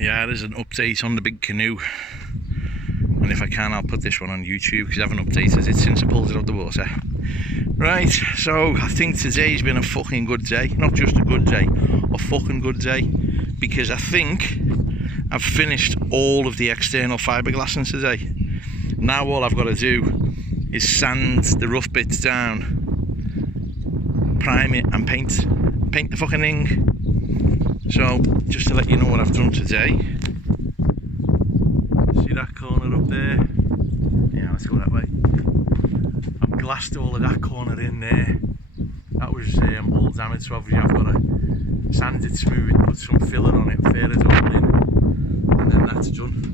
Yeah, there's an update on the big canoe, and if I can I'll put this one on YouTube because I haven't updated it since I pulled it out the water. Right, so I think today's been a fucking good day. Not just a good day, a fucking good day, because I think I've finished all of the external fiberglassing today. Now all I've got to do is sand the rough bits down, prime it and paint the fucking thing. So just to let you know what I've done today. See that corner up there? Yeah, let's go that way. I've glassed all of that corner in there. That was all damaged, so obviously I've got to sand it smooth, put some filler on it, fill it all in, and then that's done.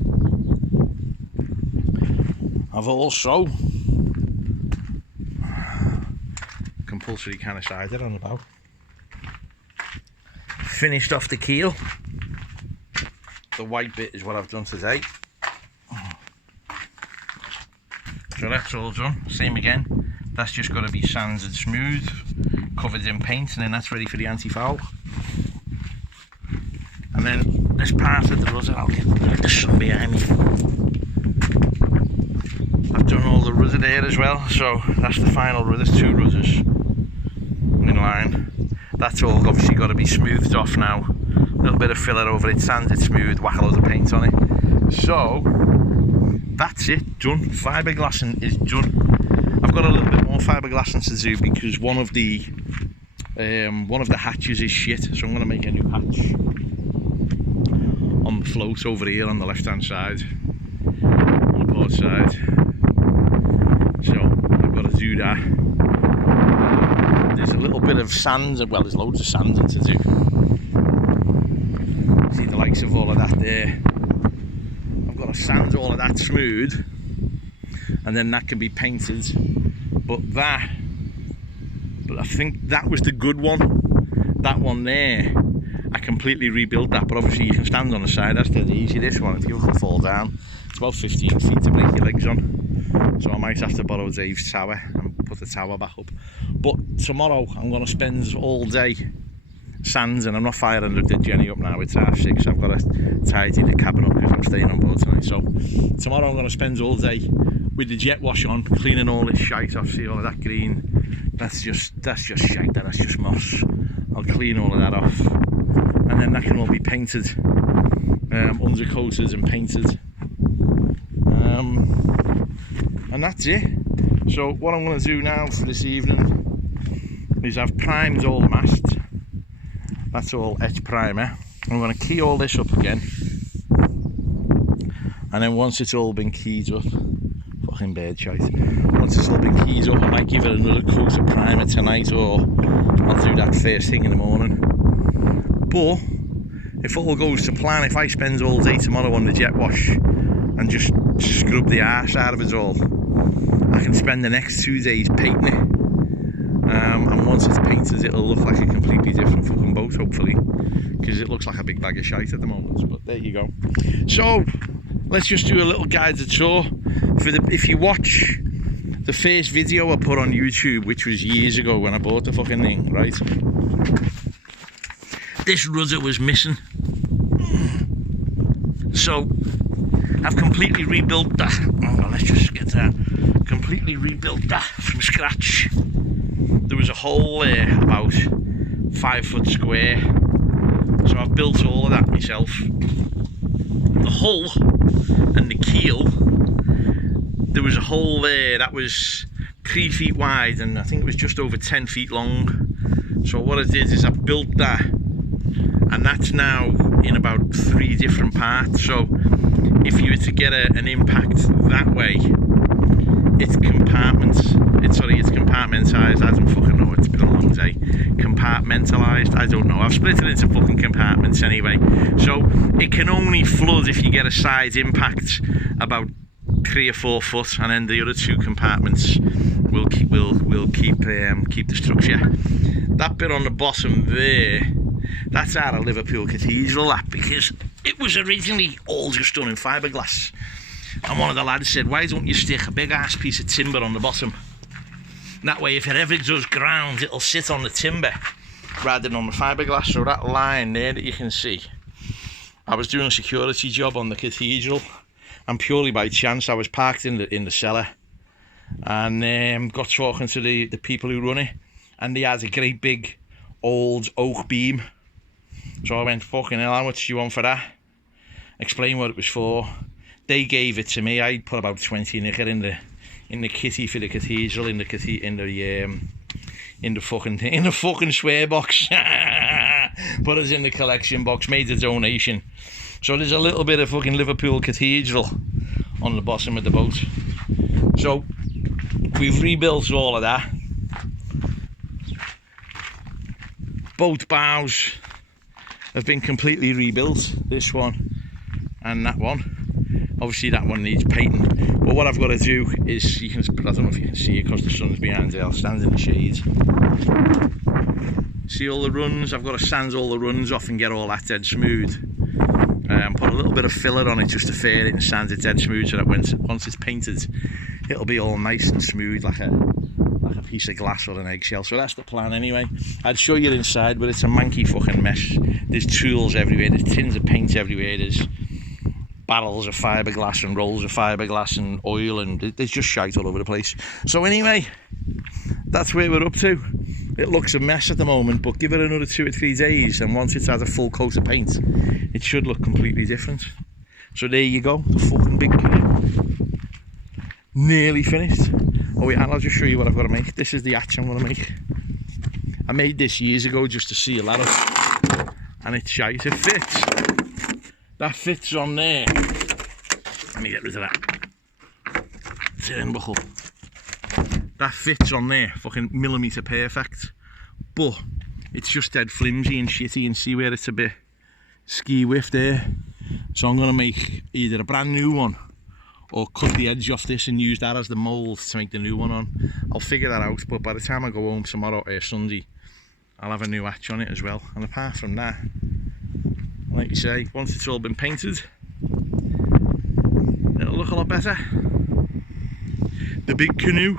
I've also compulsory kind of cider on the bow. Finished off the keel. The white bit is what I've done today. So that's all done. Same again. That's just got to be sanded smooth, covered in paint, and then that's ready for the anti-foul. And then this part of the rudder, I'll get the sun behind me. I've done all the rudder there as well, so that's the final rudder. There's 2 rudders in line. That's all obviously got to be smoothed off now. A little bit of filler over it, sand it smooth, whack a load of paint on it. So that's it, done. Fiberglassing is done. I've got a little bit more fiberglassing to do because one of the hatches is shit, so I'm going to make a new hatch on the float over here on the left hand side, on the port side. So I've got to do that. There's a little bit of sand, well there's loads of sanding to do. See the likes of all of that there. I've got to sand all of that smooth, and then that can be painted. But I think that was the good one. That one there, I completely rebuilt that, but obviously you can stand on the side, that's dead easy. This one, if you can fall down, it's about 15 feet to break your legs on. So I might have to borrow Dave's tower and put the tower back up. But tomorrow I'm going to spend all day sanding. I'm not firing the Jenny up now, it's 6:30. I've got to tidy the cabin up because I'm staying on board tonight. So tomorrow I'm going to spend all day with the jet wash on, cleaning all this shite off. See all of that green? That's just shite, that's just moss. I'll clean all of that off, and then that can all be painted, undercoated and painted. And that's it. So what I'm going to do now for this evening is I've primed all the masts. That's all etch primer. I'm going to key all this up again, and then once it's all been keyed up, fucking bird shite. Once it's all been keyed up, I might give it another coat of primer tonight, or I'll do that first thing in the morning. But if all goes to plan, if I spend all day tomorrow on the jet wash and just scrub the arse out of it all, I can spend the next 2 days painting it. And once it's painted, it'll look like a completely different fucking boat, hopefully, because it looks like a big bag of shite at the moment. But there you go. So let's just do a little guided tour. If you watch the first video I put on YouTube, which was years ago when I bought the fucking thing, right? This rudder was missing. So I've completely rebuilt that. Oh, let's just get that. Completely rebuilt that from scratch. There was a hole there about 5 foot square, so I've built all of that myself. The hull and the keel, there was a hole there that was 3 feet wide, and I think it was just over 10 feet long. So what I did is I built that, and that's now in about 3 different parts. So if you were to get an impact that way, it's compartmentalised. I don't fucking know, it's been a long day. Compartmentalised, I don't know. I've split it into fucking compartments anyway. So it can only flood if you get a side impact about 3 or 4 foot, and then the other 2 compartments will keep the structure. That bit on the bottom there, that's out of Liverpool Cathedral, that, because it was originally all just done in fiberglass. And one of the lads said, why don't you stick a big ass piece of timber on the bottom? That way if it ever does ground, it'll sit on the timber rather than on the fiberglass. So that line there that you can see, I was doing a security job on the cathedral, and purely by chance I was parked in the cellar, and got talking to the people who run it, and they had a great big old oak beam. So I went, fucking hell, how much do you want for that? Explain what it was for. They gave it to me. I put about 20 nicker in the kitty for the cathedral, in the fucking swear box. Put us in the collection box, made a donation. So there's a little bit of fucking Liverpool Cathedral on the bottom of the boat. So we've rebuilt all of that. Both bows have been completely rebuilt, this one and that one. Obviously that one needs painting, but what I've got to do is, I don't know if you can see it because the sun's behind it, I'll stand in the shade. See all the runs? I've got to sand all the runs off and get all that dead smooth. Put a little bit of filler on it just to fade it and sand it dead smooth, so that once it's painted, it'll be all nice and smooth like a piece of glass or an eggshell. So that's the plan anyway. I'd show you inside, but it's a manky fucking mess. There's tools everywhere, there's tins of paint everywhere, there's barrels of fiberglass and rolls of fiberglass and oil, and there's just shite all over the place. So anyway, that's where we're up to. It looks a mess at the moment, but give it another 2 or 3 days, and once it's had a full coat of paint, it should look completely different. So there you go, the fucking big canoe. Nearly finished. Oh yeah, and I'll just show you what I've got to make. This is the hatch I'm going to make. I made this years ago just to see a ladder, and it's shite. It fits. That fits on there. Let me get rid of that turnbuckle. That fits on there, fucking millimetre perfect. But it's just dead flimsy and shitty, and see where it's a bit ski whiff there. So I'm going to make either a brand new one or cut the edge off this and use that as the mould to make the new one on. I'll figure that out, but by the time I go home tomorrow or Sunday, I'll have a new hatch on it as well. And apart from that, like you say, once it's all been painted, it'll look a lot better. The big canoe.